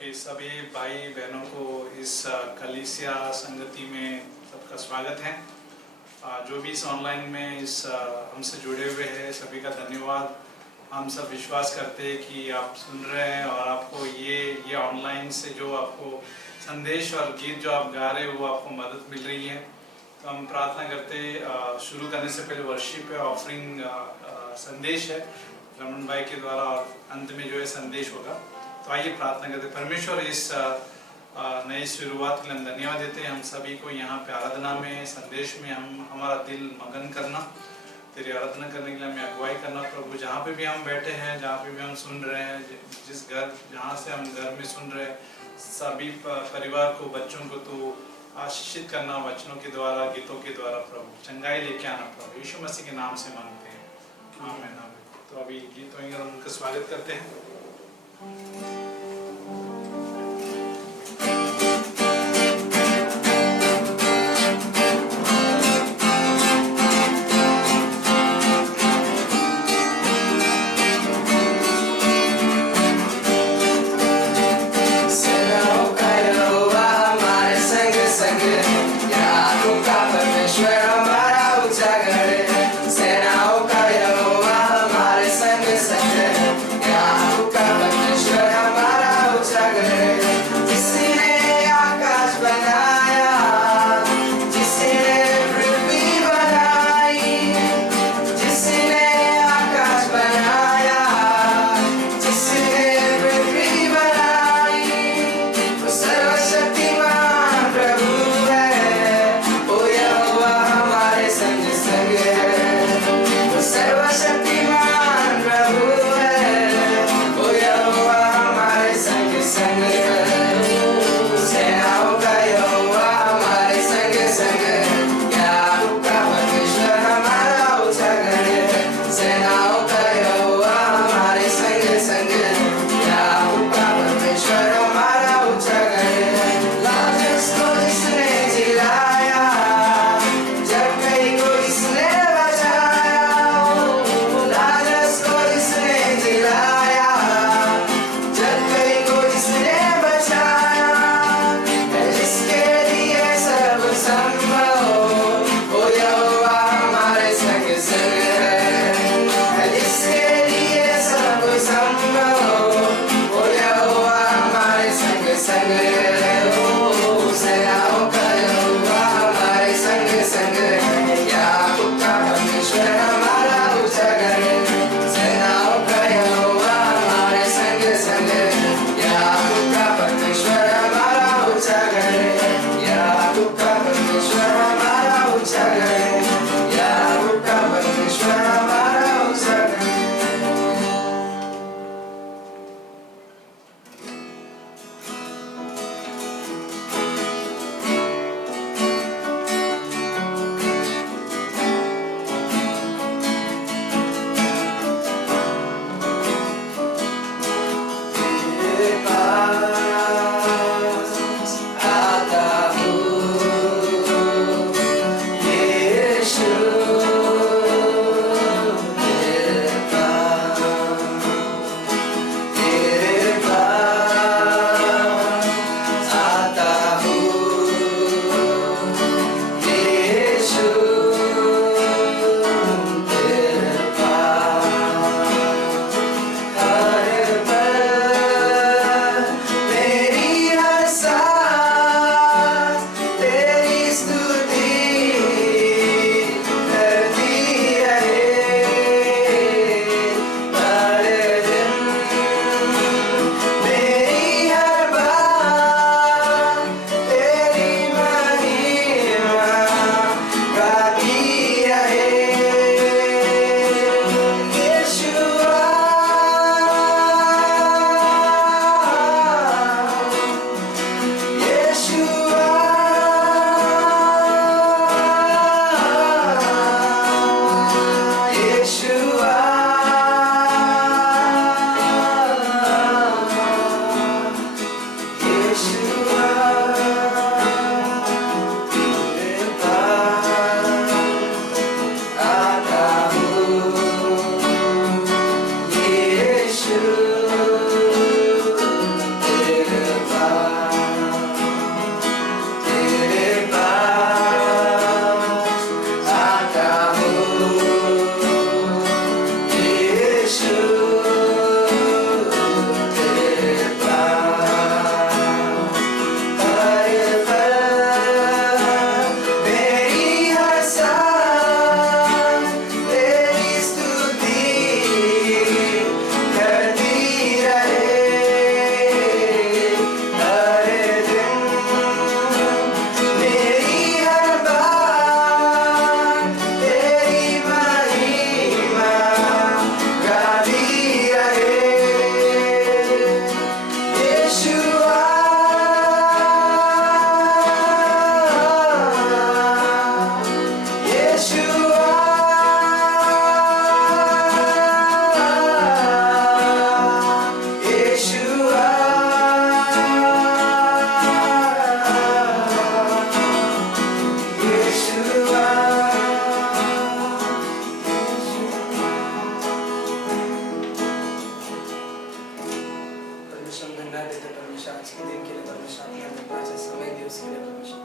कि सभी भाई बहनों को इस कलीसिया संगति में सबका स्वागत है। जो भी इस ऑनलाइन में इस हमसे जुड़े हुए हैं सभी का धन्यवाद। हम सब विश्वास करते हैं कि आप सुन रहे हैं और आपको ये ऑनलाइन से जो आपको संदेश और गीत जो आप गा रहे हो वो आपको मदद मिल रही है। तो हम प्रार्थना करते शुरू करने से पहले वर्शिप है, ऑफरिंग संदेश है रमन भाई के द्वारा और अंत में जो है संदेश होगा। तो आइए प्रार्थना करते। परमेश्वर इस नई शुरुआत के लिए हम धन्यवाद देते हैं। हम सभी को यहाँ पे आराधना में संदेश में हमारा दिल मगन करना, तेरी आराधना करने के लिए हमें अगुवाई करना प्रभु। जहाँ पे भी हम बैठे हैं, जहाँ पे भी हम सुन रहे हैं, जिस घर जहाँ से हम घर में सुन रहे हैं, सभी परिवार को, बच्चों को तो आशीषित करना वचनों के द्वारा, गीतों के द्वारा प्रभु। चंगाई लेके आना प्रभु, यीशु मसीह के नाम से मांगते हैं, आमीन आमीन। तो अभी गीत होंगे और उनका स्वागत करते हैं। सेनाओं का यहोवा हमारे संग संग है, याकूब का परमेश्वर हमारे परमेश्वर हम धन्यवाद देते परमेश्वर आज के दिन के लिए परमेश्वर आपने हमें इतना अच्छा समय दिया उसके लिए परमेश्वर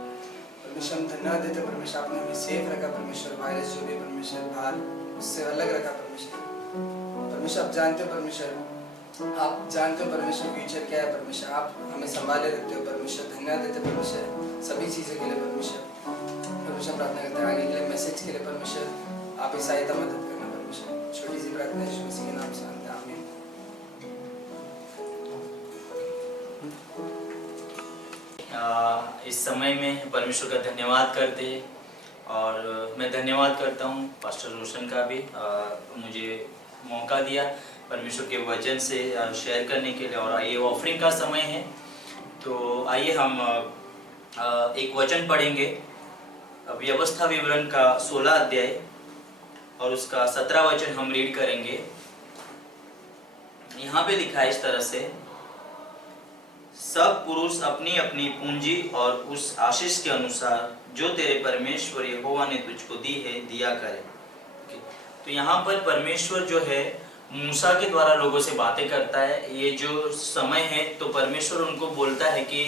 परमेश्वर हम धन्यवाद देते परमेश्वर आपने हमें सेफ रखा परमेश्वर वायरस जो भी परमेश्वर बाहर उससे अलग रखा परमेश्वर आप जानते हो परमेश्वर आप जानते हो परमेश्वर फ्यूचर क्या है परमेश्वर आप हमें संभाले रखते हो परमेश्वर धन्यवाद देते परमेश्वर सभी चीज़ों के लिए परमेश्वर प्रार्थना करते हैं आगे के लिए मैसेज के लिए परमेश्वर आप ही सहायता मदद करना परमेश्वर छोटी सी प्रार्थना यीशु मसीह के नाम से मांगते हैं आमीन। इस समय में परमेश्वर का धन्यवाद करते हैं और मैं धन्यवाद करता हूँ पास्टर रोशन का भी मुझे मौका दिया परमेश्वर के वचन से शेयर करने के लिए। और ये ऑफरिंग का समय है तो आइए हम एक वचन पढ़ेंगे व्यवस्था विवरण का 16 अध्याय और उसका 17 वचन हम रीड करेंगे। यहाँ पे लिखा है इस तरह से, सब पुरुष अपनी अपनी पूंजी और उस आशीष के अनुसार जो तेरे परमेश्वर यहोवा ने तुझको दी है दिया करे। तो यहाँ पर परमेश्वर जो है मूसा के द्वारा लोगों से बातें करता है। ये जो समय है तो परमेश्वर उनको बोलता है कि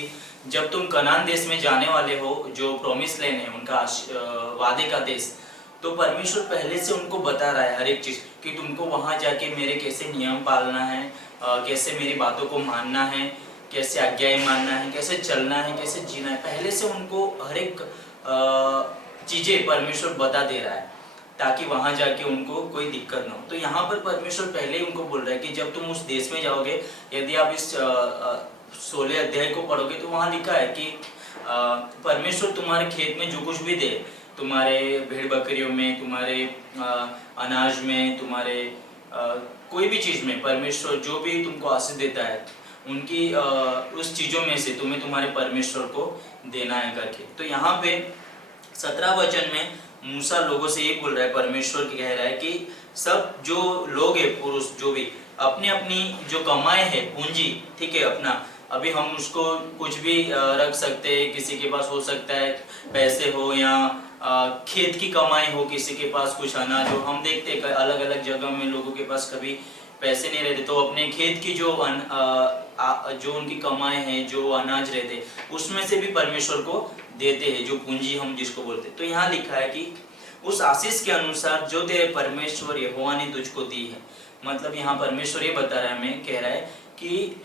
जब तुम कनान देश में जाने वाले हो, जो प्रॉमिस लैंड है उनका वादे का देश, तो परमेश्वर पहले से उनको बता रहा है हर एक चीज़ कि तुमको वहाँ जाके मेरे कैसे नियम पालना है, कैसे मेरी बातों को मानना है, कैसे आज्ञाएं मानना है, कैसे चलना है, कैसे जीना है। पहले से उनको हर एक चीज़ें परमेश्वर बता दे रहा है ताकि वहाँ जाके उनको कोई दिक्कत ना हो। तो यहाँ पर परमेश्वर पहले ही उनको बोल रहा है कि जब तुम उस देश में जाओगे, यदि आप इस 16 अध्याय को पढ़ोगे तो वहाँ लिखा है कि परमेश्वर तुम्हारे खेत में जो कुछ भी दे, तुम्हारे भेड़ बकरियों में, तुम्हारे अनाज में, तुम्हारे कोई भी चीज़ में परमेश्वर जो भी तुमको आशीष देता है उनकी उस चीज़ों में से तुम्हें तुम्हारे परमेश्वर को देना है करके। तो यहाँ पे 17 वचन में मूसा लोगों से ये बोल रहा है, परमेश्वर कह रहा है कि सब जो लोग हैं, पुरुष जो भी अपनी अपनी जो कमाए हैं पूंजी, ठीक है, अपना अभी हम उसको कुछ भी रख सकते हैं। किसी के पास हो सकता है पैसे हो या खेत की कमाई हो, किसी के पास कुछ अनाज हो। हम देखते हैं अलग अलग जगह में लोगों के पास कभी पैसे नहीं रहते तो अपने खेत की जो उनकी कमाई है, जो अनाज रहते उसमें से भी परमेश्वर को देते हैं, जो पूंजी हम जिसको बोलते हैं। तो यहाँ लिखा है कि उस आशीष के अनुसार जो तेरे परमेश्वर यहोवा ने तुझको दी है। मतलब यहाँ परमेश्वर ये बता रहा है, हमें कह रहा है कि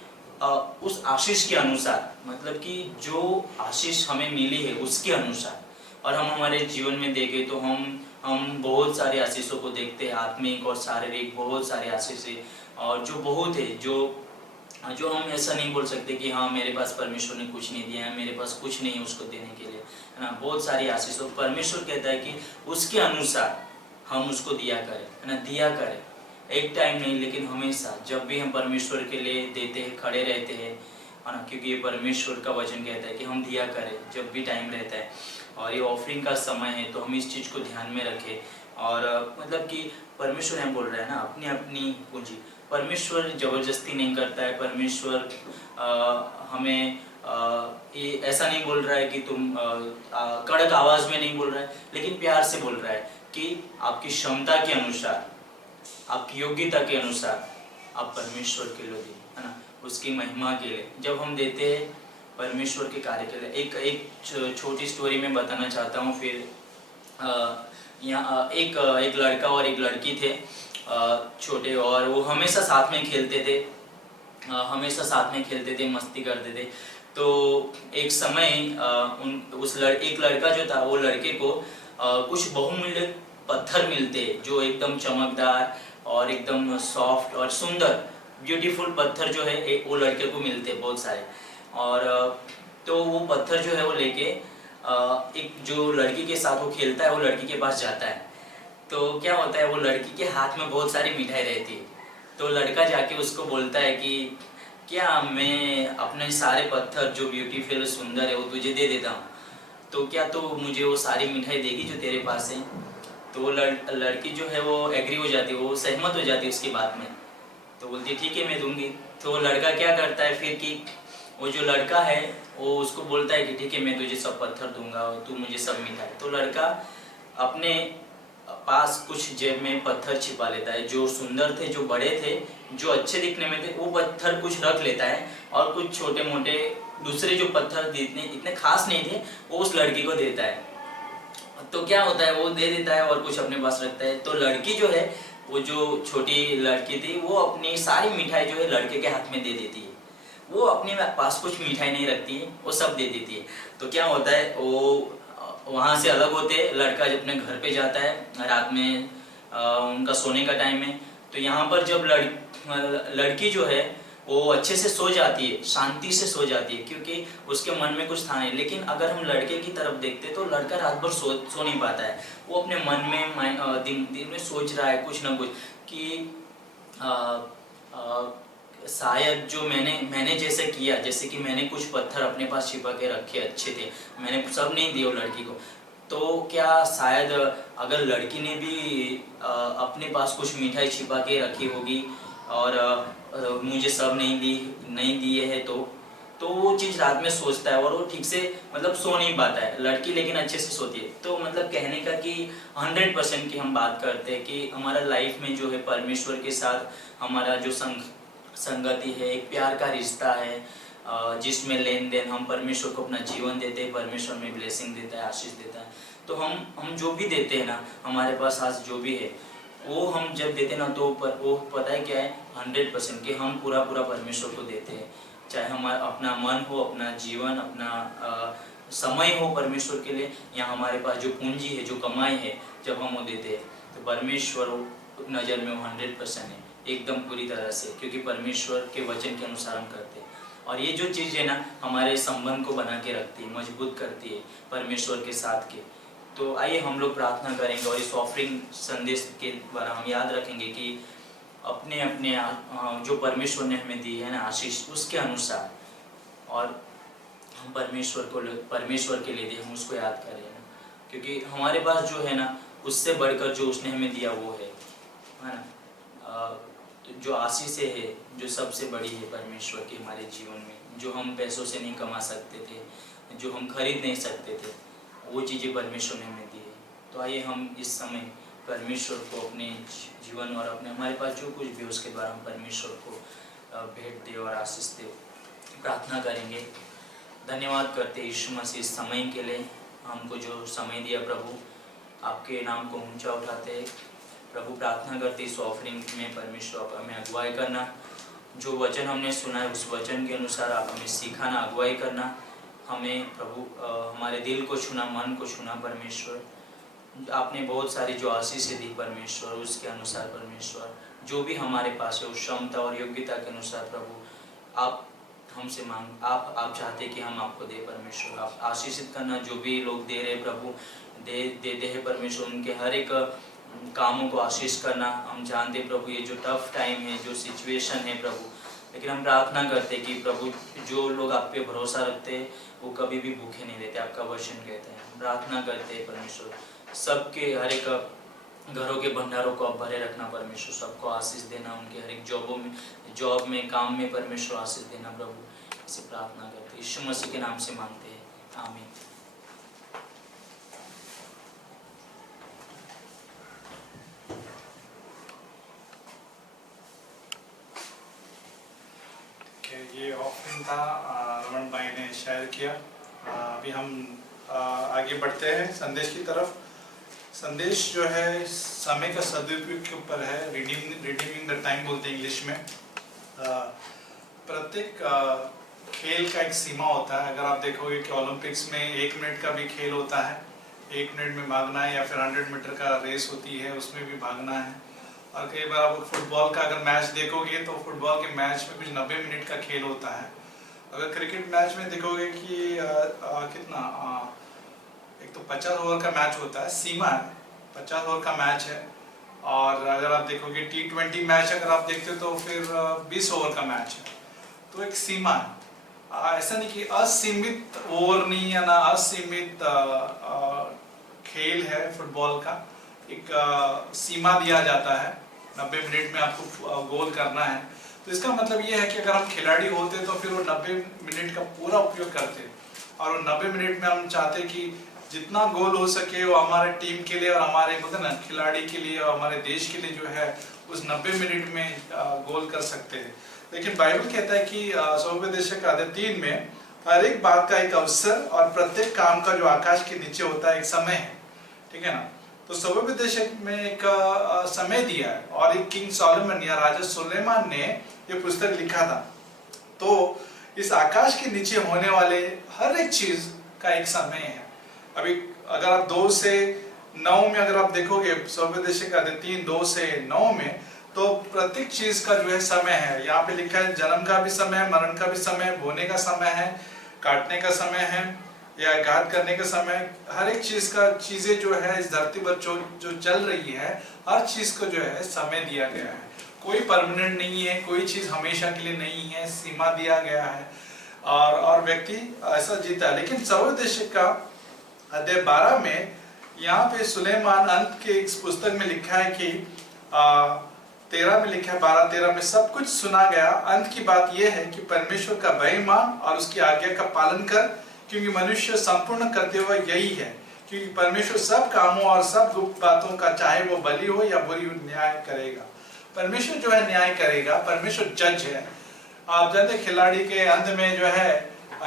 उस आशीष के अनुसार, मतलब कि जो आशीष हमें मिली है उसके अनुसार। और हम हमारे जीवन में देखें तो हम बहुत सारे आशीषों को देखते हैं, आत्मिक और शारीरिक बहुत सारे आशीष है और जो बहुत है, जो हम ऐसा नहीं बोल सकते कि हाँ मेरे पास परमेश्वर ने कुछ नहीं दिया है, मेरे पास कुछ नहीं है उसको देने के लिए, है ना। बहुत सारी आशीषों परमेश्वर कहता है कि उसके अनुसार हम उसको दिया करें, है ना, दिया करें। एक टाइम नहीं लेकिन हमेशा, जब भी हम परमेश्वर के लिए देते हैं, खड़े रहते हैं, है ना, क्योंकि ये परमेश्वर का वचन कहता है कि हम दिया करें जब भी टाइम रहता है। और ये ऑफरिंग का समय है तो हम इस चीज़ को ध्यान में रखें। और मतलब कि परमेश्वर यहाँ बोल रहा है ना, अपनी अपनी पूंजी। परमेश्वर ज़बरदस्ती नहीं करता है। परमेश्वर हमें ये ऐसा नहीं बोल रहा है कि तुम कड़क आवाज़ में नहीं बोल रहा है, लेकिन प्यार से बोल रहा है कि आपकी क्षमता के अनुसार, आपकी योग्यता के अनुसार आप परमेश्वर के लिए दें, है ना, उसकी महिमा के लिए। जब हम देते हैं परमेश्वर के कार्य के लिए। एक छोटी स्टोरी में बताना चाहता हूँ। फिर यहाँ एक लड़का और एक लड़की थे छोटे, और वो हमेशा साथ में खेलते थे, मस्ती करते थे। तो एक समय एक लड़का जो था, वो लड़के को कुछ बहुमूल्य पत्थर मिलते जो एकदम चमकदार और एकदम सॉफ्ट और सुंदर ब्यूटीफुल पत्थर जो है वो लड़के को मिलते बहुत सारे। और तो वो पत्थर जो है वो लेके एक जो लड़की के साथ वो खेलता है वो लड़की के पास जाता है। तो क्या होता है, वो लड़की के हाथ में बहुत सारी मिठाई रहती है। तो लड़का जाके उसको बोलता है कि क्या मैं अपने सारे पत्थर जो ब्यूटीफुल सुंदर है वो तुझे दे देता हूँ, तो क्या तो मुझे वो सारी मिठाई देगी जो तेरे पास है। तो वो लड़की जो है वो एग्री हो जाती है, वो सहमत हो जाती है उसकी बात में। तो बोलती ठीक है मैं दूंगी। तो वो लड़का क्या करता है फिर कि वो जो लड़का है वो उसको बोलता है कि ठीक है मैं तुझे सब पत्थर दूंगा, तू मुझे सब मिठाई। तो लड़का अपने पास कुछ जेब में पत्थर छिपा लेता है। जो सुंदर थे, जो बड़े थे, जो अच्छे दिखने में थे, वो पत्थर कुछ रख लेता है और कुछ छोटे मोटे दूसरे जो पत्थर इतने खास नहीं थे वो उस लड़की को देता है। तो क्या होता है, वो दे देता है और कुछ अपने पास रखता है। तो लड़की जो है, वो जो छोटी लड़की थी, वो अपनी सारी मिठाई जो है लड़के के हाथ में दे देती है। वो अपने पास कुछ मिठाई नहीं रखती है, वो सब दे देती है। तो क्या होता है, वो वहाँ से अलग होते, लड़का जब अपने घर पे जाता है, रात में उनका सोने का टाइम है। तो यहाँ पर जब लड़की जो है वो अच्छे से सो जाती है, शांति से सो जाती है, क्योंकि उसके मन में कुछ था नहीं। लेकिन अगर हम लड़के की तरफ देखते तो लड़का रात भर सो नहीं पाता है। वो अपने मन में दिन में सोच रहा है कुछ ना कुछ कि शायद जो मैंने जैसे किया, जैसे कि मैंने कुछ पत्थर अपने पास छिपा के रखे अच्छे थे, मैंने सब नहीं दिए वो लड़की को। तो क्या शायद अगर लड़की ने भी अपने पास कुछ मिठाई छिपा के रखी होगी और मुझे सब नहीं दिए है, तो वो चीज़ रात में सोचता है और वो ठीक से मतलब सो नहीं पाता है। लड़की लेकिन अच्छे से सोती है। तो मतलब कहने का कि 100% की हम बात करते हैं कि हमारा लाइफ में जो है परमेश्वर के साथ हमारा जो संगति है, एक प्यार का रिश्ता है, जिसमें लेन देन, हम परमेश्वर को अपना जीवन देते हैं, परमेश्वर में ब्लेसिंग देता है, आशीष देता है। तो हम जो भी देते हैं ना, हमारे पास आज जो भी है वो हम जब देते हैं ना, तो वो पता है क्या है, 100% कि हम पूरा परमेश्वर को देते हैं। चाहे हमारा अपना मन हो, अपना जीवन, अपना समय हो परमेश्वर के लिए, या हमारे पास जो पूंजी है, जो कमाई है, जब हम वो देते हैं तो परमेश्वर नज़र में वो 100% है, एकदम पूरी तरह से, क्योंकि परमेश्वर के वचन के अनुसार हम करते हैं। और ये जो चीज़ है ना, हमारे संबंध को बना के रखती है, मजबूत करती है परमेश्वर के साथ के। तो आइए हम लोग प्रार्थना करेंगे और इस ऑफरिंग संदेश के द्वारा हम याद रखेंगे कि अपने अपने जो परमेश्वर ने हमें दी है ना आशीष, उसके अनुसार, और हम परमेश्वर के लिए दिए, हम उसको याद करें ना, क्योंकि हमारे पास जो है ना, उससे बढ़कर जो उसने हमें दिया वो है ना। तो जो आशीषें है, जो सबसे बड़ी है परमेश्वर की हमारे जीवन में, जो हम पैसों से नहीं कमा सकते थे, जो हम खरीद नहीं सकते थे, वो चीज़ें परमेश्वर ने हमें दी है। तो आइए हम इस समय परमेश्वर को अपने जीवन और अपने हमारे पास जो कुछ भी उसके द्वारा हम परमेश्वर को भेंट दे और आशीष दे। प्रार्थना करेंगे। धन्यवाद करते यीशु मसीह इस समय के लिए, हमको जो समय दिया प्रभु, आपके नाम को ऊंचा उठाते हैं प्रभु। प्रार्थना करते इस ऑफरिंग में परमेश्वर आप हमें अगुवाई करना, जो वचन हमने सुना है उस वचन के अनुसार आप हमें सिखाना, अगुवाई करना हमें प्रभु। हमारे दिल को छूना, मन को छूना परमेश्वर। आपने बहुत सारी जो आशीषें दी परमेश्वर, उसके अनुसार परमेश्वर जो भी हमारे पास है उस क्षमता और योग्यता के अनुसार प्रभु आप हमसे मांग, आप चाहते कि हम आपको दे परमेश्वर। आप आशीषित करना, जो भी लोग दे रहे प्रभु, देते हैं परमेश्वर, उनके हर एक कामों को आशीष करना। हम जानते प्रभु ये जो टफ टाइम है, जो सिचुएशन है प्रभु, लेकिन हम प्रार्थना करते कि प्रभु जो लोग आप पे भरोसा रखते हैं वो कभी भी भूखे नहीं रहते, आपका वचन कहते हैं। हम प्रार्थना करते हैं परमेश्वर, सबके हर एक घरों के भंडारों को आप भरे रखना परमेश्वर, सबको आशीष देना, उनके हर एक जॉब में काम में परमेश्वर आशीष देना प्रभु। इसे प्रार्थना करते यीशु मसीह के नाम से मांगते हैं, आमीन। ये ऑफरिंग था, रमन भाई ने शेयर किया। अभी हम आगे बढ़ते हैं संदेश की तरफ। संदेश जो है समय का सदुपयोग के ऊपर है, रिडीमिंग द टाइम बोलते हैं इंग्लिश में। प्रत्येक खेल का एक सीमा होता है। अगर आप देखोगे कि ओलंपिक्स में 1 मिनट का भी खेल होता है, 1 मिनट में भागना है, या फिर 100 मीटर का रेस होती है उसमें भी भागना है। और कई बार आप फुटबॉल का अगर मैच देखोगे तो फुटबॉल के मैच में कुछ 90 मिनट का खेल होता है। अगर क्रिकेट मैच में देखोगे कि कितना एक तो 50 ओवर का मैच होता है, सीमा है, 50 ओवर का मैच है। और अगर आप देखोगे T20 मैच अगर आप देखते हो तो फिर 20 ओवर का मैच है। तो एक सीमा है, ऐसा नहीं कि असीमित ओवर नहीं है ना, असीमित खेल है फुटबॉल का। एक सीमा दिया जाता है, 90 मिनट में आपको गोल करना है। तो इसका मतलब ये है कि अगर हम खिलाड़ी होते तो फिर वो 90 मिनट का पूरा उपयोग करते, और वो 90 मिनट में हम चाहते कि जितना गोल हो सके वो हमारे टीम के लिए और हमारे बोलते ना खिलाड़ी के लिए और हमारे देश के लिए जो है उस 90 मिनट में गोल कर सकते हैं। लेकिन बाइबल कहता है कि सुविशेषक आधे 3 में हर एक बात का एक अवसर और प्रत्येक काम का जो आकाश के नीचे होता है एक समय है, ठीक है ना। तो सुविशेषक में एक समय दिया है और एक किंग सोलोमन या राजा सुलेमान ने ये पुस्तक लिखा था। तो इस आकाश के नीचे होने वाले हर एक चीज का एक समय है। अभी अगर आप 2 से 9 में अगर आप देखोगे सुविशेषक आधे 3 2 से 9 में, तो प्रत्येक चीज का जो है समय है। यहाँ पे लिखा है जन्म का भी समय, मरण का भी समय, बोने का समय है, काटने का समय है या घात करने का समय। हर एक चीज का चीजें जो है इस धरती पर जो चल रही है हर चीज को जो है समय दिया गया है। कोई परमानेंट नहीं है, कोई चीज हमेशा के लिए नहीं है, सीमा दिया गया है और व्यक्ति ऐसा जीता है। लेकिन सुविशेषक का अध्याय 12 में यहाँ पे सुलेमान अंत के इस पुस्तक में लिखा है कि 13 में लिखा है 12-13 में सब कुछ सुना गया। अंत की बात यह है कि परमेश्वर का भय मान और उसकी आज्ञा का पालन कर, क्योंकि मनुष्य संपूर्ण करते हुए यही है, क्योंकि परमेश्वर सब कामों और सब गुप्त बातों का चाहे वो भली हो या बुरी हो न्याय करेगा। परमेश्वर जो है न्याय करेगा, परमेश्वर जज है। आप जानते खिलाड़ी के अंत में जो है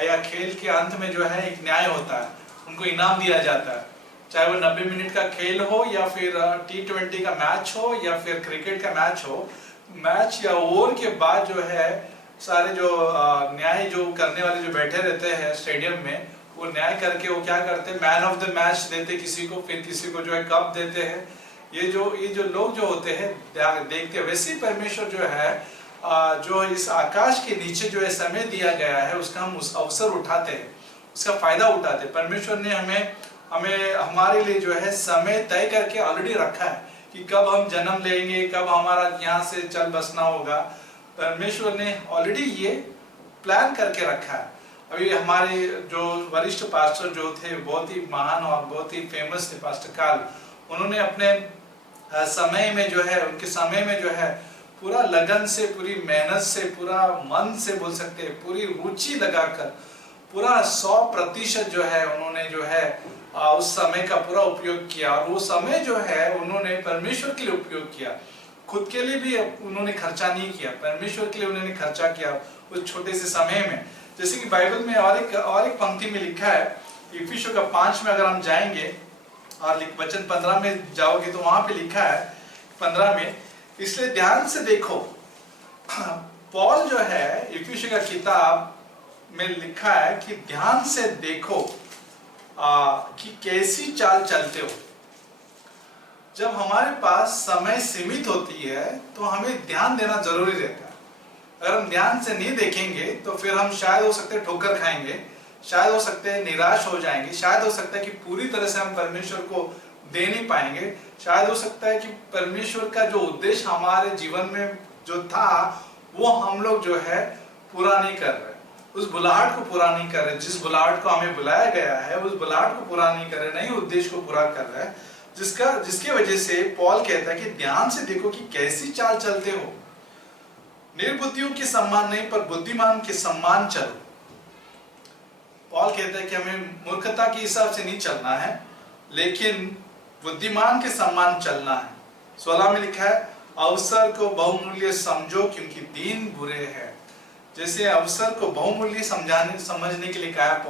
या खेल के अंत में जो है एक न्याय होता है, उनको इनाम दिया जाता है, चाहे वो 90 मिनट का खेल हो या फिर T20 का मैच हो या फिर क्रिकेट का मैच हो। मैच या ओवर के बाद जो है सारे जो न्याय जो करने वाले जो बैठे रहते हैं स्टेडियम में, वो न्याय करके वो क्या करते हैं, मैन ऑफ द मैच देते किसी को, फिर किसी को जो है कप देते हैं। ये जो लोग जो होते हैं देखते हैं। वैसे ही परमेश्वर जो है जो इस आकाश के नीचे जो है समय दिया गया है उसका हम उस अवसर उठाते हैं, उसका फायदा उठाते हैं। परमेश्वर ने हमें हमारे लिए जो है समय तय करके ऑलरेडी रखा है कि कब हम जन्म लेंगे, कब हमारा यहाँ से चल बसना होगा। परमेश्वर ने ऑलरेडी ये प्लान करके रखा है। अभी हमारे जो वरिष्ठ पास्टर जो थे बहुत ही महान और बहुत ही फेमस थे, पास्टर काल, उन्होंने अपने समय में जो है उनके समय में जो है पूरा लगन से, पूरी मेहनत से, पूरा मन से बोल सकते हैं, पूरी रुचि लगाकर पूरा 100% जो है उन्होंने जो है उस समय का पूरा उपयोग किया। और वो समय जो है उन्होंने परमेश्वर के लिए उपयोग किया, खुद के लिए भी उन्होंने खर्चा नहीं किया, परमेश्वर के लिए उन्होंने खर्चा किया उस छोटे से समय में। जैसे कि बाइबल में और एक पंक्ति में लिखा है, इफिसियों का 5 में अगर हम जाएंगे और वचन 15 में जाओगे तो वहां पे लिखा है 15 में, इसलिए ध्यान से देखो। पॉल जो है इफिसियों का किताब में लिखा है कि ध्यान से देखो कि कैसी चाल चलते हो। जब हमारे पास समय सीमित होती है तो हमें ध्यान देना जरूरी रहता है। अगर हम ध्यान से नहीं देखेंगे तो फिर हम शायद हो सकते हैं ठोकर खाएंगे, शायद हो सकते हैं निराश हो जाएंगे, शायद हो सकता है कि पूरी तरह से हम परमेश्वर को दे नहीं पाएंगे, शायद हो सकता है कि परमेश्वर का जो उद्देश्य हमारे जीवन में जो था वो हम लोग जो है पूरा नहीं कर रहे, उस बुलाहट को पूरा नहीं कर रहे, जिस बुलाहट को हमें बुलाया गया है उस बुलाहट को पूरा नहीं कर रहे, नहीं उद्देश्य को पूरा कर रहे हैं, जिसके वजह से पॉल कहता है कि ध्यान से देखो कि कैसी चाल चलते हो। निर्बुद्धियों के सम्मान नहीं पर बुद्धिमान के सम्मान चलो। पॉल कहता है कि हमें मूर्खता के हिसाब से नहीं चलना है, लेकिन बुद्धिमान के सम्मान चलना है। 16 में लिखा है, अवसर को बहुमूल्य समझो क्योंकि दिन बुरे हैं। जैसे अवसर को बहुमूल्य समझने के लिए कहा है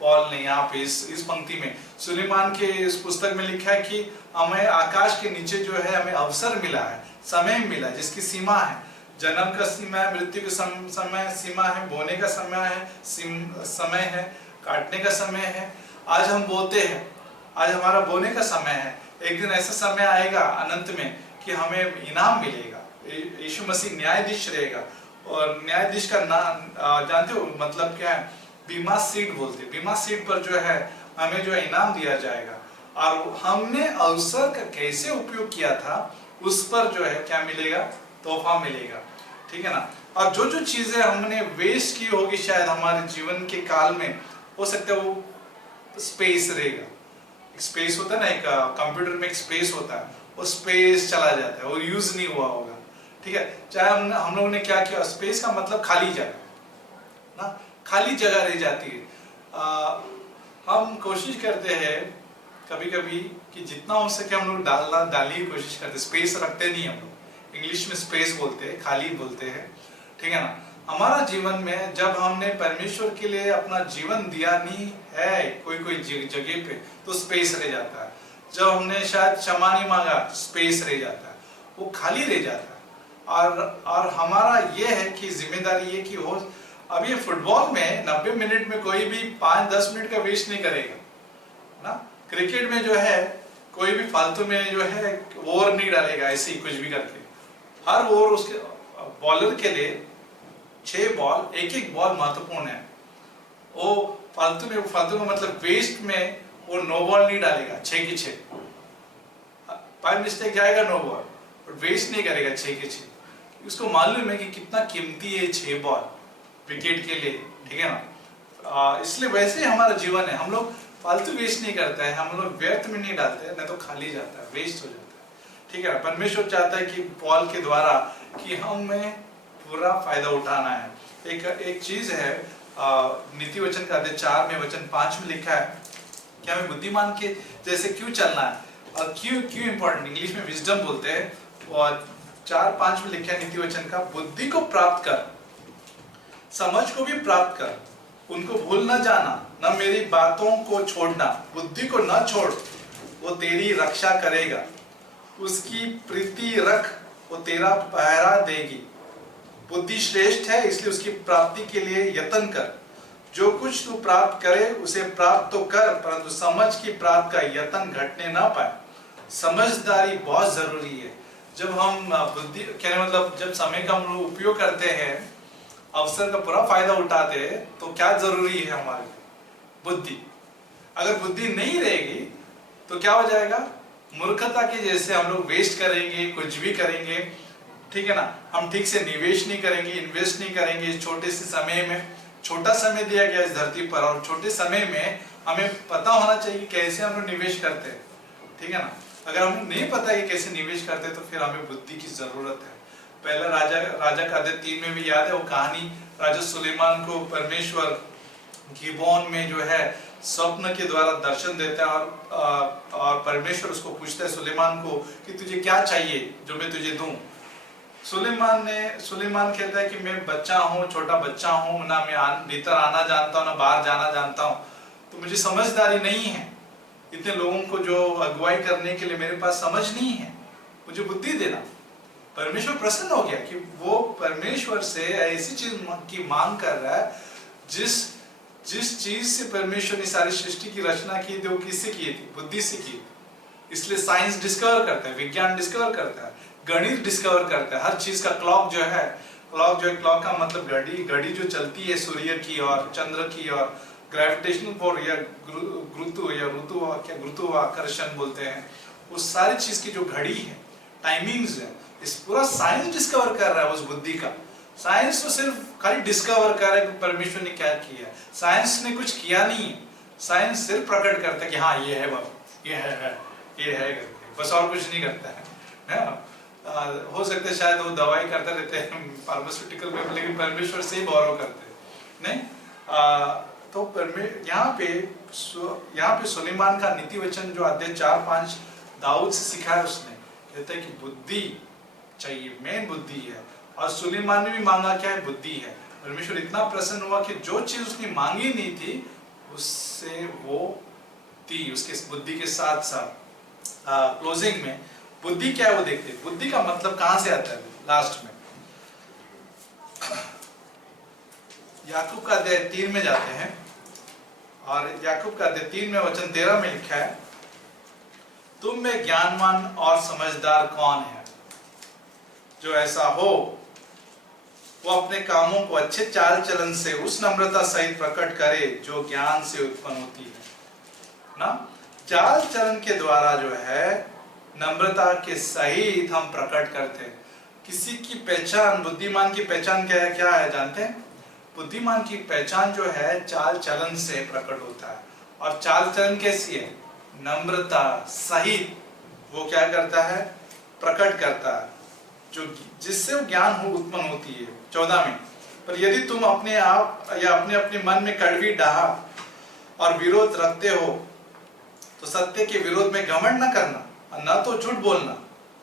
पॉल ने यहाँ पे इस पंक्ति में। सुलेमान के इस पुस्तक में लिखा है कि हमें आकाश के नीचे जो है हमें अवसर मिला है, समय मिला है जिसकी सीमा है। जन्म का सीमा है, मृत्यु का समय सीमा है, बोने का समय है, काटने का समय है। आज हम बोते हैं, आज हमारा बोने का समय है। एक दिन ऐसा समय आएगा अनंत में कि हमें इनाम मिलेगा। यीशु मसीह न्यायाधीश रहेगा और न्यायाधीश का नाम जानते हो मतलब क्या है? बीमा सीट बोलते हैं। बीमा सीट पर जो है हमें जो है इनाम दिया जाएगा और हमने अवसर का कैसे उपयोग किया था उस पर जो है क्या मिलेगा? तोहफा मिलेगा, ठीक है ना। और जो चीजें हमने वेस्ट की होगी शायद हमारे जीवन के काल में, हो सकता है वो स्पेस रहेगा। स्पेस होता है ना, एक कंप्यूटर में एक स्पेस होता है, वो स्पेस चला जाता है, वो यूज नहीं हुआ होगा, ठीक है। चाहे हम लोगों ने क्या किया, स्पेस का मतलब खाली जगह ना, खाली जगह रह जाती है। हम कोशिश करते हैं कभी कभी कि जितना हो सके हम लोग डालने की कोशिश करते हैं, स्पेस रखते नहीं हम लोग। इंग्लिश में स्पेस बोलते हैं, खाली बोलते हैं, ठीक है ना। हमारा जीवन में जब हमने परमेश्वर के लिए अपना जीवन दिया नहीं है कोई जगह पे, तो स्पेस रह जाता है। जब हमने शायद क्षमा नहीं मांगा, स्पेस रह जाता है, वो खाली रह जाता है। और हमारा ये है कि जिम्मेदारी ये कि हो, अब ये फुटबॉल में 90 मिनट में कोई भी 5-10 मिनट का वेस्ट नहीं करेगा ना। क्रिकेट में जो है कोई भी फालतू में जो है ओवर नहीं डालेगा ऐसे ही कुछ भी करके। हर ओवर उसके बॉलर के लिए 6 बॉल, एक बॉल महत्वपूर्ण है। वो फालतू का मतलब वेस्ट में वो 9 बॉल नहीं डालेगा, 6 की 6। बाय मिस्टेक जाएगा 9 बॉल, और वेस्ट नहीं करेगा 6 की 6। उसको मालूम है कि कितना कीमती है 6 बॉल विकेट के लिए, ठीक है ना। इसलिए वैसे ही हमारा जीवन है, हम लोग फालतू वेस्ट नहीं करते हैं, हम लोग व्यर्थ में नहीं डालते हैं, नहीं तो खाली जाता है, वेस्ट हो जाता है, ठीक है। परमेश्वर चाहता है कि पॉल के द्वारा कि हमें पूरा फायदा उठाना है। एक चीज है, नीति वचन का अध्याय 4 में वचन 5 में लिखा है कि हमें बुद्धिमान के जैसे क्यों चलना है, और क्यों इंपॉर्टेंट, इंग्लिश में विजडम बोलते हैं। और 4-5 में लिखा है नीति वचन का, बुद्धि को प्राप्त कर, समझ को भी प्राप्त कर, उनको भूल न जाना, न मेरी बातों को छोड़ना, बुद्धि को न छोड़, वो तेरी रक्षा करेगा, उसकी प्रीति रख, वो तेरा पहरा देगी। बुद्धि श्रेष्ठ है, इसलिए उसकी प्राप्ति के लिए यत्न कर। जो कुछ तू प्राप्त करे उसे प्राप्त तो कर, परंतु समझ की प्राप्त का यत्न घटने ना पाए। समझदारी बहुत जरूरी है। जब हम बुद्धि कहने मतलब जब समय का हम लोग उपयोग करते हैं, अवसर का पूरा फायदा उठाते हैं, तो क्या जरूरी है हमारे लिए? बुद्धि। अगर बुद्धि नहीं रहेगी तो क्या हो जाएगा? मूर्खता के जैसे हम लोग वेस्ट करेंगे, कुछ भी करेंगे, ठीक है ना। हम ठीक से निवेश नहीं करेंगे, इन्वेस्ट नहीं करेंगे। इस छोटे से समय में, छोटा समय दिया गया इस धरती पर, और छोटे समय में हमें पता होना चाहिए कि कैसे हम लोग निवेश करते हैं, ठीक है ना। अगर हमें नहीं पता है कि कैसे निवेश करते हैं, तो फिर हमें बुद्धि की जरूरत है। पहला राजा का अध्याय 3 में भी याद है वो कहानी, राजा सुलेमान को परमेश्वर गिबोन में जो है स्वप्न के द्वारा दर्शन देता है, और परमेश्वर उसको पूछता है सुलेमान को कि तुझे क्या चाहिए जो मैं तुझे दूं। सुलेमान कहता है कि मैं बच्चा हूँ, छोटा बच्चा हूँ, ना मैं भीतर आना जानता हूँ, ना बाहर जाना जानता हूँ, तो मुझे समझदारी नहीं है। इतने लोगों को जो अगुवाई करने के लिए मेरे पास समझ नहीं है, मुझे बुद्धि देना। परमेश्वर प्रसन्न हो गया कि वो परमेश्वर से ऐसी चीज की मांग कर रहा है जिस चीज से परमेश्वर ने सारी सृष्टि की रचना की थी, वो किससे की थी? बुद्धि से की। इसलिए साइंस डिस्कवर करता है, विज्ञान डिस्कवर करता है, गणित डिस्कवर करता है, हर चीज का क्लॉक क्लॉक का मतलब घड़ी जो चलती है सूर्य की और चंद्र की, और ग्रेविटेशनल फोर्स या गुरुत्वाकर्षण बोलते हैं, उस सारी चीज की जो घड़ी है, टाइमिंग्स है, इस पूरा साइंस डिस्कवर कर रहा है उस बुद्धि का। साइंस तो सिर्फ खाली डिस्कवर कर रहा है कि परमेश्वर ने क्या किया। साइंस ने कुछ किया नहीं है, साइंस सिर्फ प्रकट करता है कि हाँ ये है बाबा, ये है करके, बस और कुछ नहीं करता है ना। हो सकता है शायद वो दवाई करते रहते हैं फार्मास्यूटिकल में, लेकिन परमेश्वर से ही बोरो करते हैं नहीं। तो यहाँ पे सुलेमान का नीति वचन जो अध्याय 4-5 दाऊद से सिखाया उसने, कहता है कि बुद्धि चाहिए, मेन बुद्धि है। और सुलेमान ने भी मांगा क्या है? बुद्धि है। परमेश्वर इतना प्रसन्न हुआ कि जो चीज उसने मांगी नहीं थी उससे वो दी, उसके बुद्धि के साथ साथ। क्लोजिंग में बुद्धि क्या है वो देखते हैं। बुद्धि का मतलब कहां से आता है? लास्ट में याकूब का अध्याय 3 में जाते हैं, और याकूब का अध्याय 3 में वचन 13 में लिखा है, तुम में ज्ञानवान और समझदार कौन है? जो ऐसा हो वो अपने कामों को अच्छे चाल चलन से उस नम्रता सहित प्रकट करे जो ज्ञान से उत्पन्न होती है ना। चाल चलन के द्वारा जो है नम्रता के सहित हम प्रकट करते हैं। किसी की पहचान, बुद्धिमान की पहचान क्या है जानते हैं? बुद्धिमान की पहचान जो है चाल चलन से प्रकट होता है। और चाल चलन कैसी है? नम्रता सहित वो क्या करता है? प्रकट करता है, जो जिससे वो ज्ञान हो उत्पन्न होती है। 14 में, पर यदि तुम अपने आप या अपने मन में कड़वी डाह और विरोध रखते हो तो सत्य के विरोध में घमंड न करना और न तो झूठ बोलना।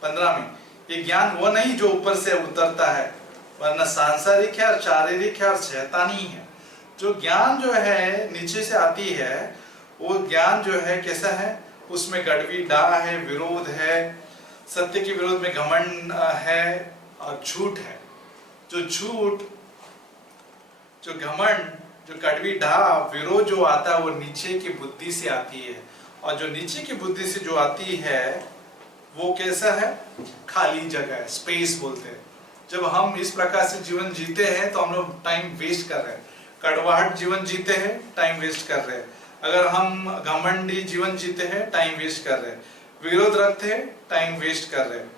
15 में, ये ज्ञान वो नहीं जो ऊपर से उतरता है, वरना सांसारिक है और शारीरिक है और शैतानी है। जो ज्ञान जो है नीचे से आती है, वो ज्ञान जो है कैसा है, उसमें गड़बी डाह है, विरोध है, सत्य के विरोध में घमंड है और झूठ है। जो झूठ, जो घमंड, जो कड़वी डाह, विरोध जो आता है वो नीचे की बुद्धि से आती है। और जो नीचे की बुद्धि से जो आती है वो कैसा है, खाली जगह है, स्पेस बोलते हैं। जब हम इस प्रकार से जीवन जीते हैं तो हम लोग टाइम वेस्ट कर रहे हैं। कड़वाहट जीवन जीते हैं, टाइम वेस्ट कर रहे हैं। अगर हम घमंडी जीवन जीते हैं, टाइम वेस्ट कर रहे हैं। विरोध रखते हैं, टाइम वेस्ट कर रहे हैं।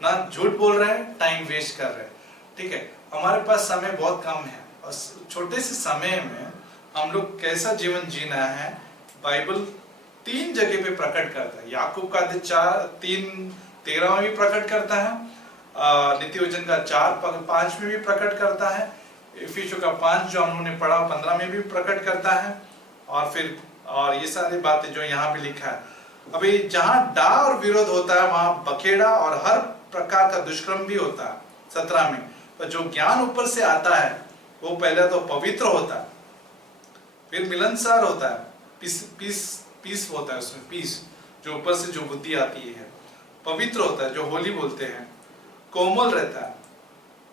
ना झूठ बोल रहे हैं, टाइम वेस्ट कर रहे हैं। ठीक है, हमारे पास समय बहुत कम है और छोटे से समय में हम लोग कैसा जीवन जीना है, बाइबल 3 जगह पे प्रकट करता है। याकूब का 3:13 में भी प्रकट करता है, नीति वचन का 4:5 में भी प्रकट करता है, इफिसियों का 5 जो हम लोगों ने पढ़ा 15 में भी प्रकट करता है। और ये सारी बातें जो यहाँ पे लिखा है। अभी जहाँ डाह और विरोध होता है वहाँ बखेड़ा और हर प्रकार का दुष्कर्म भी होता है 17 में। पर जो ज्ञान ऊपर से आता है वो पहले तो पवित्र होता है, फिर मिलनसार होता है, पीस होता है उसमें, पीस जो ऊपर से जो बुद्धि आती है, पवित्र होता है, जो होली बोलते हैं, कोमल रहता है,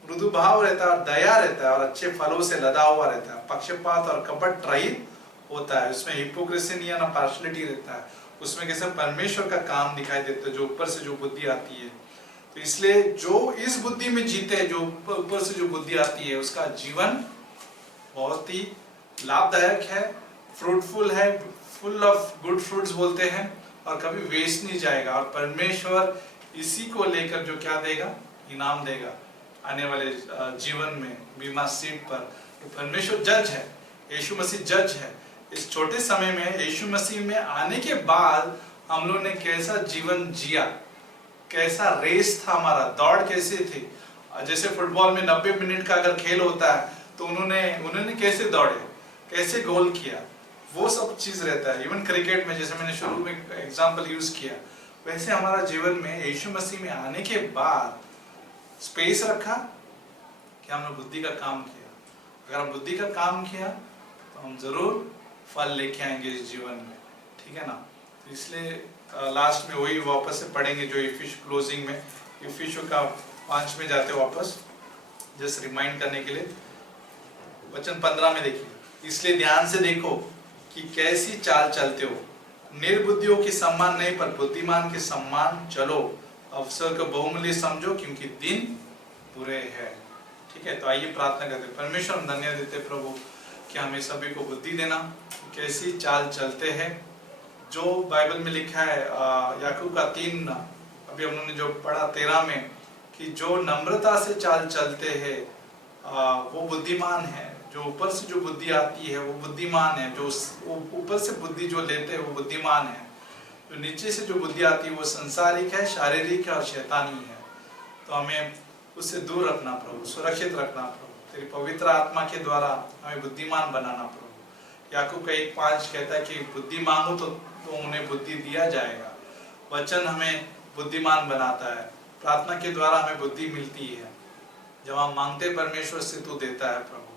मृदु भाव रहता है और दया रहता है और अच्छे फलों से लदा हुआ रहता है, पक्षपात और कपट रहित होता है, उसमें हिपोक्रेसी नहीं है ना पार्शलिटी रहता है, उसमें कैसे परमेश्वर का काम दिखाई देता है जो ऊपर से जो बुद्धि आती है। तो इसलिए जो इस बुद्धि में जीते हैं, जो ऊपर से जो बुद्धि आती है, उसका जीवन बहुत ही लाभदायक है, फ्रूटफुल है, फुल ऑफ गुड फ्रूट्स बोलते हैं, और कभी वेस्ट नहीं जाएगा। और परमेश्वर इसी को लेकर जो क्या देगा, इनाम देगा आने वाले जीवन में, बीमा सीट पर। तो परमेश्वर जज है, यीशु मसीह जज है। इस छोटे समय में यीशु मसीह में आने के बाद हम लोग ने कैसा जीवन जिया, कैसा रेस था हमारा, दौड़ कैसे थी। जैसे फुटबॉल में 90 मिनट का अगर खेल होता है तो उन्होंने कैसे दौड़े, कैसे गोल किया, वो सब चीज रहता है। इवन क्रिकेट में जैसे मैंने शुरू में एग्जांपल यूज किया, वैसे हमारा जीवन में यीशु मसीह में आने के बाद स्पेस रखा कि हमने बुद्धि का काम किया। अगर हम बुद्धि का काम किया तो हम जरूर फल लेके आएंगे इस जीवन में, ठीक है ना। तो इसलिए लास्ट में वही वापस से पढ़ेंगे जो इफिसियों क्लोजिंग में, इफिसियों का 5 में जाते वापस, जस्ट रिमाइंड करने के लिए। वचन 15 में देखिए, इसलिए ध्यान से देखो कि कैसी चाल चलते हो, निर्बुद्धियों के सम्मान नहीं पर बुद्धिमान के सम्मान चलो, अवसर को बहुमूल्य समझो क्योंकि दिन बुरे हैं। ठीक है, तो आइए प्रार्थना करते हैं। परमेश्वर हम धन्यवाद देते प्रभु कि हमें सभी को बुद्धि देना, कैसी चाल चलते हैं जो बाइबल में लिखा है। याकूब का 3 अभी हम लोगों ने जो पढ़ा 13 में, कि जो नम्रता से चाल चलते हैं वो बुद्धिमान है। जो ऊपर से जो बुद्धि आती है वो बुद्धिमान है, जो ऊपर से बुद्धि जो लेते हैं वो बुद्धिमान है। जो नीचे से जो बुद्धि आती है वो संसारिक है, शारीरिक है और शैतानी है। तो हमें उससे दूर रखना प्रभु, सुरक्षित रखना प्रभु, तेरी पवित्र आत्मा के द्वारा हमें बुद्धिमान बनाना प्रभु। याकूब का 1:5 कहता है कि बुद्धि मांगो तो उन्हें बुद्धि दिया जाएगा। वचन हमें बुद्धिमान बनाता है, प्रार्थना के द्वारा हमें बुद्धि मिलती है। जब हम मांगते परमेश्वर से तू देता है प्रभु,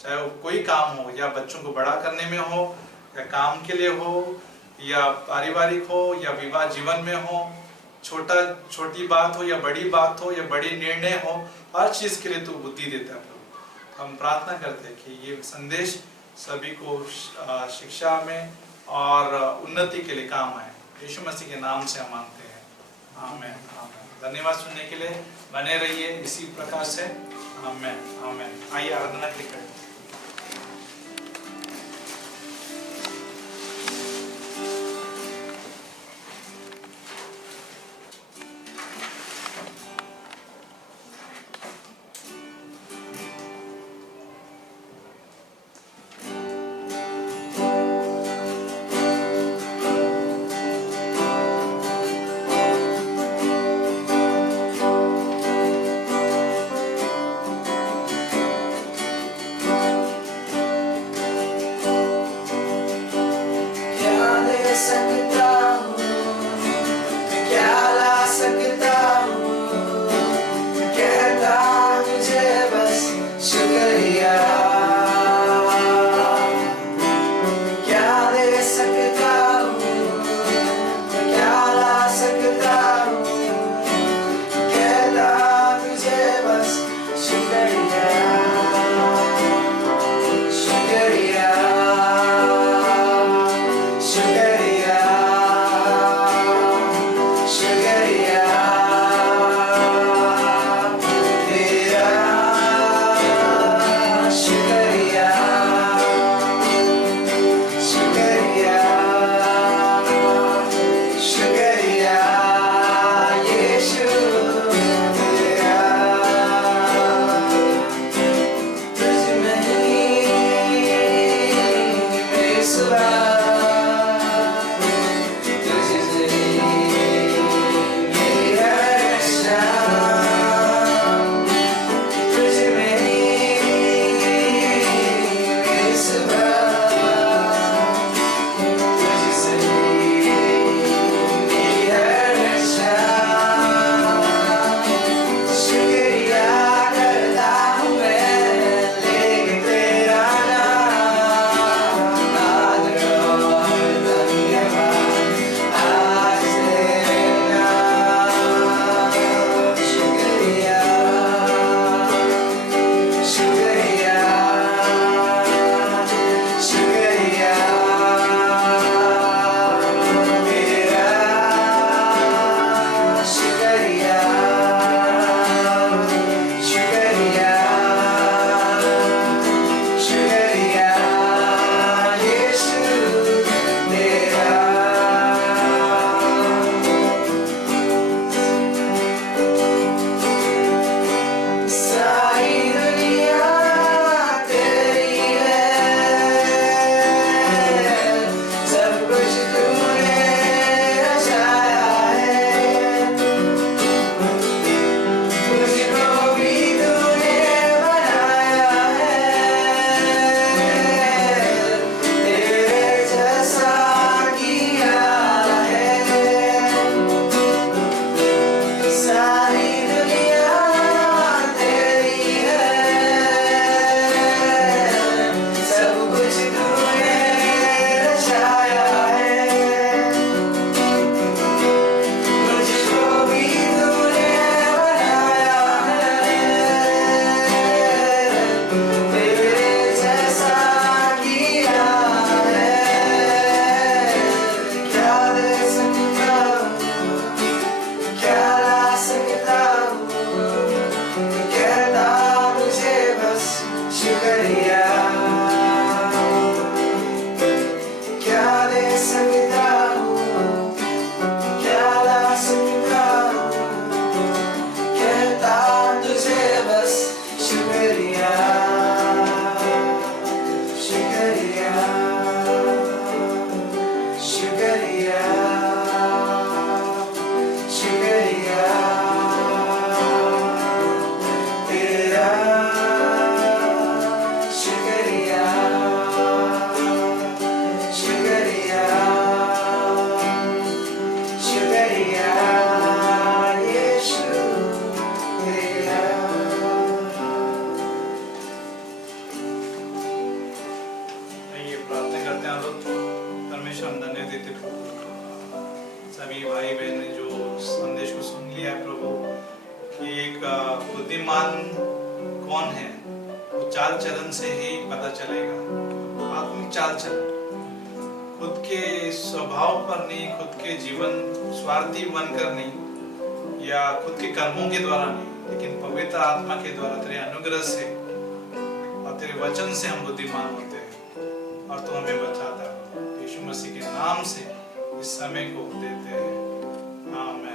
चाहे वो कोई काम हो, या बच्चों को बड़ा करने में हो, या काम के लिए हो, या पारिवारिक हो, या विवाह जीवन में हो, छोटी बात हो या बड़ी बात हो, या बड़ी निर्णय हो, हर चीज के लिए तू बुद्धि देता है प्रभु। हम प्रार्थना करते हैं कि ये संदेश सभी को शिक्षा में और उन्नति के लिए काम आए। यीशु मसीह के नाम से हम मांगते हैं, आमीन आमीन। धन्यवाद सुनने के लिए, बने रहिए इसी प्रकार से, आमीन आमीन। आइए आराधना के लिए करें। सकता हूँ, मैं क्या ला सकता हूँ, कहता तुझे बस शुक्रिया। क्या दे सकता हूँ, मैं क्या ला सकता हूँ, कहता तुझे बस शुक्रिया, शुक्रिया, शुक्रिया, शुक्रिया तेरा, शुक्रिया, शुक्रिया, शुक्रिया यीशु तेरा। तुझ में ही मेरी सुबह, तुझ में ही मेरी हर शाम, तुझ में ही मेरी सुबह, तुझसे ही मेरी हर शाम। शुक्रिया करता हूँ मैं, लेके तेरा नाम, आदर और धन्यवाद आज देना। शुक्रिया, शुक्रिया, शुक्रिया तेरा, शुक्रिया, शुक्रिया, शुक्रिया यीशु तेरा। सारी दुनिया तेरी है, सब कुछ तूने रचाया है, मुझको भी तूने बनाया है, तेरे जैसा किया है। सारी दुनिया तेरी है, सब कुछ तूने रचाया है, मुझको भी तूने बनाया है, तेरे जैसा किया है। क्या दे सकता हूँ, क्या ला सकता हूँ, कहता तुझे बस शुक्रिया। क्या दे सकता हूँ, क्या ला सकता हूँ, कहता तुझे बस शुक्रिया, शुक्रिया, शुक्रिया, शुक्रिया तेरा, शुक्रिया, शुक्रिया, शुक्रिया यीशु तेरा। आइए प्रार्थना करते हैं हम लोग। परमेश्वर हम धन्य देते प्रभु, सभी भाई बहन ने जो संदेश को सुन लिया है प्रभु, कि एक बुद्धिमान कौन है वो चाल चलन से ही पता चलेगा। आत्मिक चाल चलन, खुद के स्वभाव पर नहीं, खुद के जीवन स्वार्थी बनकर नहीं, या खुद के कर्मों के द्वारा नहीं, लेकिन पवित्र आत्मा के द्वारा तेरे अनुग्रह से और तेरे वचन से हम बुद्धिमान होते हैं, और तू हमें बचाता है। यीशु मसीह के नाम से इस समय को देते हैं, आमीन।